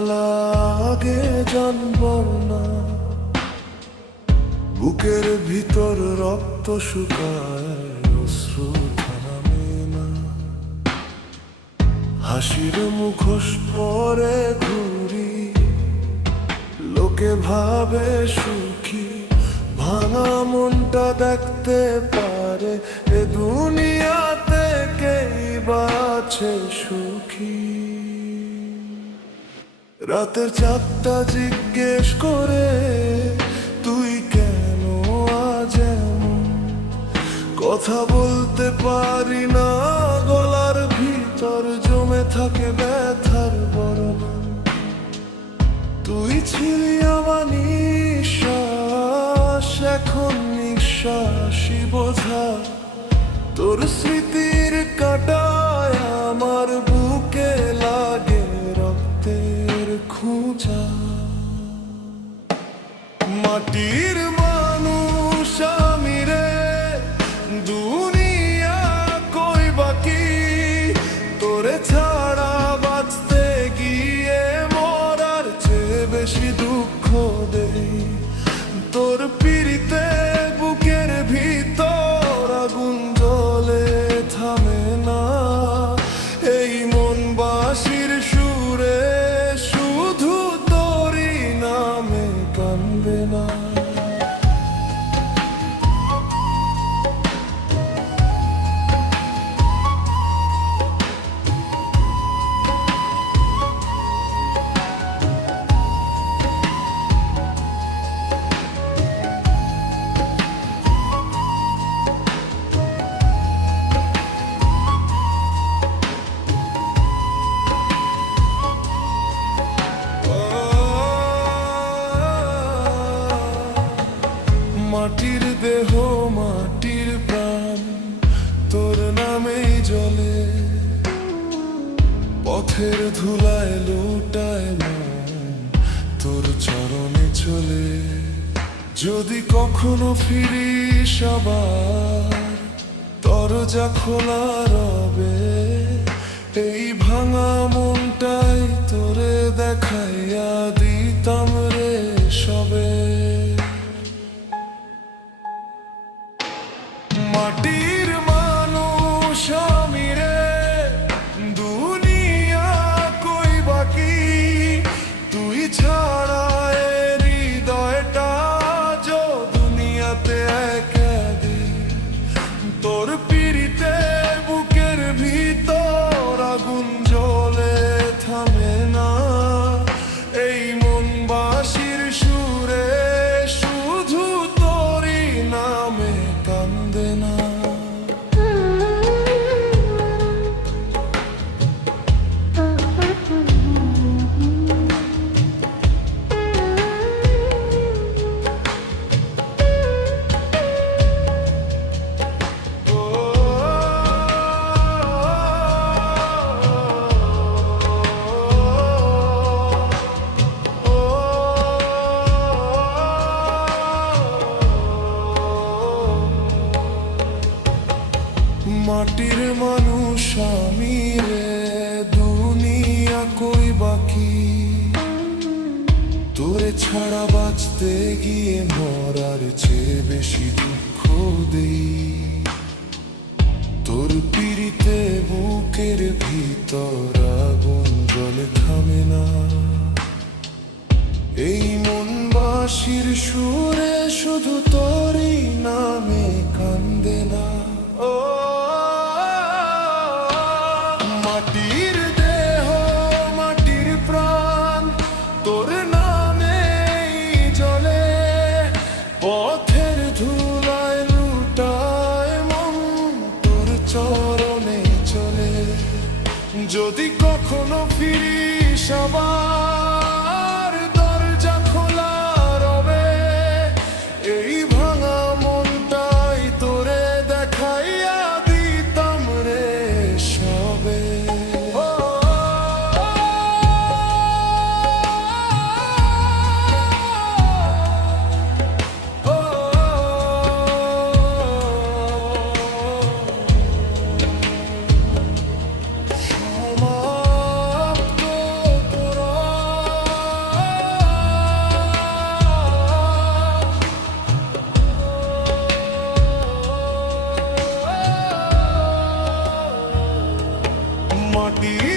লাগে জানব না। বুকের ভিতর রক্ত শুকায় না। হাসির মুখোশ পরে ঘুরি, লোকে ভাবে সুখী। ভাঙা মনটা দেখতে পারে, এ দুনিয়াতে কেই বাছে সুখী। রাতের চাপটা জিজ্ঞেস করে, তুই কেন আজ কথা বলতে পারি না, গলার ভিতর জমে থাকে ব্যথার বরণ তুই ছিলি আমার নিঃশ্বাস, এখন নিঃশ্বাসই বোঝা। তোর স্মৃতির কাটায় নামেই জলে, পথের ধুলায় লুটায় তোর চরণে চলে। যদি কখনো ফিরিস আবার, দরজা খোলা রবে, এই ভাঙা ছাড়া বাঁচতে গিয়ে মরার চেয়ে বেশি দুঃখ দেই। তোর পিড়িতে বুকের ভিতর আগুন জলে থামে না। এই মন বাসির সুরে শুধু তোরই নামে পথের ধুলায় লুটায় মন তোর চরণে চলে। যদি কখনো ফিরিস আবার மாட்டீர்